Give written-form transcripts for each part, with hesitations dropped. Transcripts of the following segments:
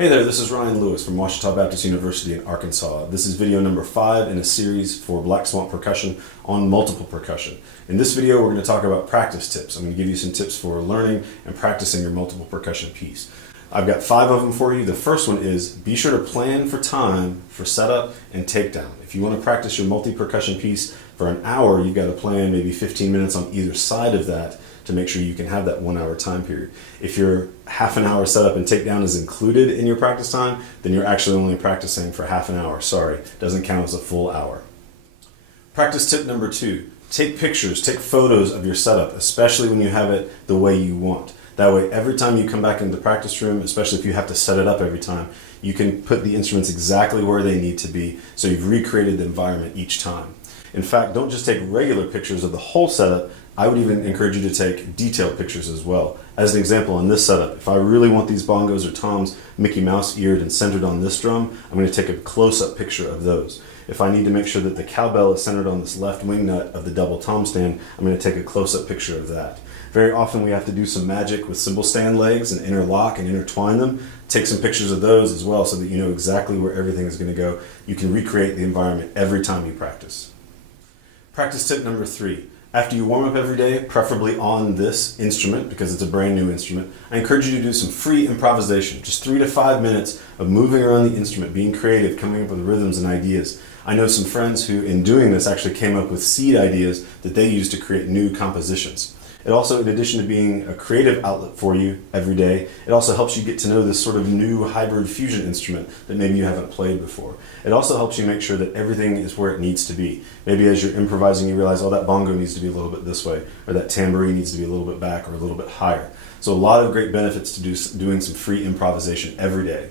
Hey there, this is Ryan Lewis from Ouachita Baptist University in Arkansas. This is video number 5 in a series for Black Swamp Percussion on multiple percussion. In this video, we're going to talk about practice tips. I'm going to give you some tips for learning and practicing your multiple percussion piece. I've got 5 of them for you. The first one is be sure to plan for time for setup and takedown. If you want to practice your multi-percussion piece for an hour, you've got to plan maybe 15 minutes on either side of that to make sure you can have that 1 hour time period. If your half an hour setup and takedown is included in your practice time, then you're actually only practicing for half an hour. Sorry, doesn't count as a full hour. Practice tip number 2, take pictures, take photos of your setup, especially when you have it the way you want. That way, every time you come back into the practice room, especially if you have to set it up every time, you can put the instruments exactly where they need to be, so you've recreated the environment each time. In fact, don't just take regular pictures of the whole setup. I would even encourage you to take detailed pictures as well. As an example, on this setup, if I really want these bongos or toms Mickey Mouse eared and centered on this drum, I'm going to take a close-up picture of those. If I need to make sure that the cowbell is centered on this left wing nut of the double tom stand, I'm going to take a close-up picture of that. Very often we have to do some magic with cymbal stand legs and interlock and intertwine them. Take some pictures of those as well so that you know exactly where everything is going to go. You can recreate the environment every time you practice. Practice tip number 3. After you warm up every day, preferably on this instrument because it's a brand new instrument, I encourage you to do some free improvisation, just 3 to 5 minutes of moving around the instrument, being creative, coming up with rhythms and ideas. I know some friends who, in doing this, actually came up with seed ideas that they use to create new compositions. It also, in addition to being a creative outlet for you every day, it also helps you get to know this sort of new hybrid fusion instrument that maybe you haven't played before. It also helps you make sure that everything is where it needs to be. Maybe as you're improvising you realize, oh, that bongo needs to be a little bit this way, or that tambourine needs to be a little bit back or a little bit higher. So a lot of great benefits to doing some free improvisation every day.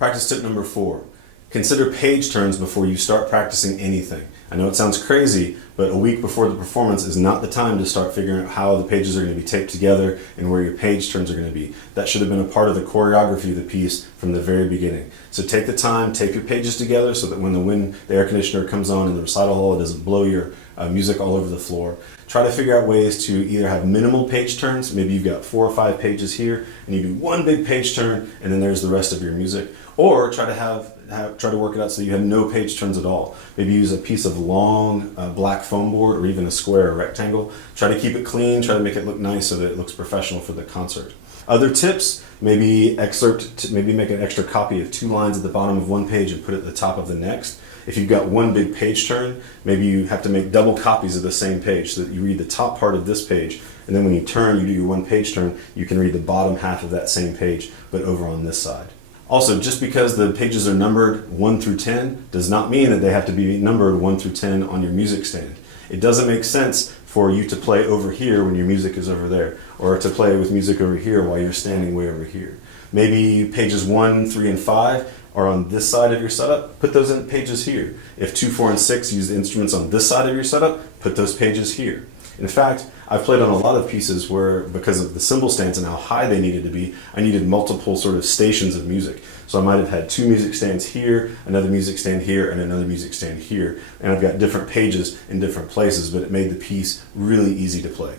Practice tip number 4. Consider page turns before you start practicing anything. I know it sounds crazy, but a week before the performance is not the time to start figuring out how the pages are going to be taped together and where your page turns are going to be. That should have been a part of the choreography of the piece from the very beginning. So take the time, tape your pages together so that when the air conditioner comes on in the recital hall, it doesn't blow your music all over the floor. Try to figure out ways to either have minimal page turns, maybe you've got 4 or 5 pages here, and you do one big page turn, and then there's the rest of your music. Or try to work it out so you have no page turns at all. Maybe use a piece of long black foam board or even a square or rectangle. Try to keep it clean, try to make it look nice so that it looks professional for the concert. Other tips, maybe make an extra copy of 2 lines at the bottom of one page and put it at the top of the next. If you've got one big page turn, maybe you have to make double copies of the same page so that you read the top part of this page, and then when you turn, you do your one page turn, you can read the bottom half of that same page, but over on this side. Also, just because the pages are numbered 1 through 10 does not mean that they have to be numbered 1 through 10 on your music stand. It doesn't make sense for you to play over here when your music is over there, or to play with music over here while you're standing way over here. Maybe pages 1, 3, and 5 are on this side of your setup, put those in pages here. If 2, 4, and 6 use the instruments on this side of your setup, put those pages here. In fact, I've played on a lot of pieces where, because of the cymbal stands and how high they needed to be, I needed multiple sort of stations of music. So I might have had 2 music stands here, another music stand here, and another music stand here. And I've got different pages in different places, but it made the piece really easy to play.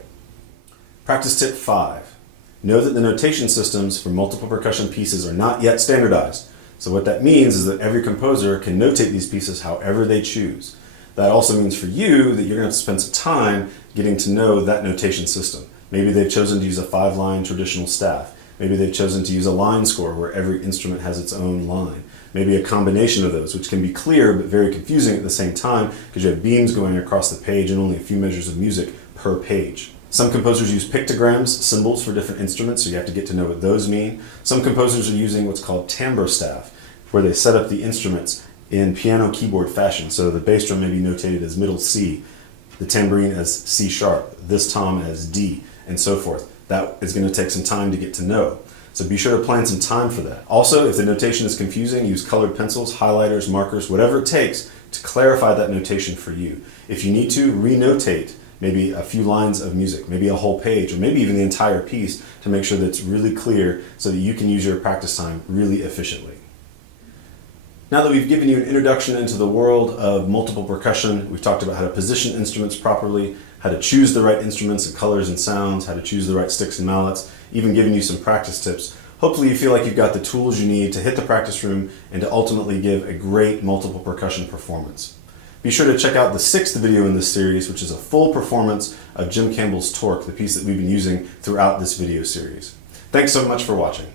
Practice tip 5. Know that the notation systems for multiple percussion pieces are not yet standardized. So what that means is that every composer can notate these pieces however they choose. That also means for you that you're going to have to spend some time getting to know that notation system. Maybe they've chosen to use a 5-line traditional staff. Maybe they've chosen to use a line score where every instrument has its own line. Maybe a combination of those, which can be clear but very confusing at the same time because you have beams going across the page and only a few measures of music per page. Some composers use pictograms, symbols for different instruments, so you have to get to know what those mean. Some composers are using what's called timbre staff, where they set up the instruments in piano keyboard fashion. So the bass drum may be notated as middle C, the tambourine as C sharp, this tom as D, and so forth. That is going to take some time to get to know. So be sure to plan some time for that. Also, if the notation is confusing, use colored pencils, highlighters, markers, whatever it takes to clarify that notation for you. If you need to, re-notate maybe a few lines of music, maybe a whole page, or maybe even the entire piece to make sure that it's really clear so that you can use your practice time really efficiently. Now that we've given you an introduction into the world of multiple percussion, we've talked about how to position instruments properly, how to choose the right instruments and colors and sounds, how to choose the right sticks and mallets, even given you some practice tips. Hopefully you feel like you've got the tools you need to hit the practice room and to ultimately give a great multiple percussion performance. Be sure to check out the 6th video in this series, which is a full performance of Jim Campbell's Torque, the piece that we've been using throughout this video series. Thanks so much for watching.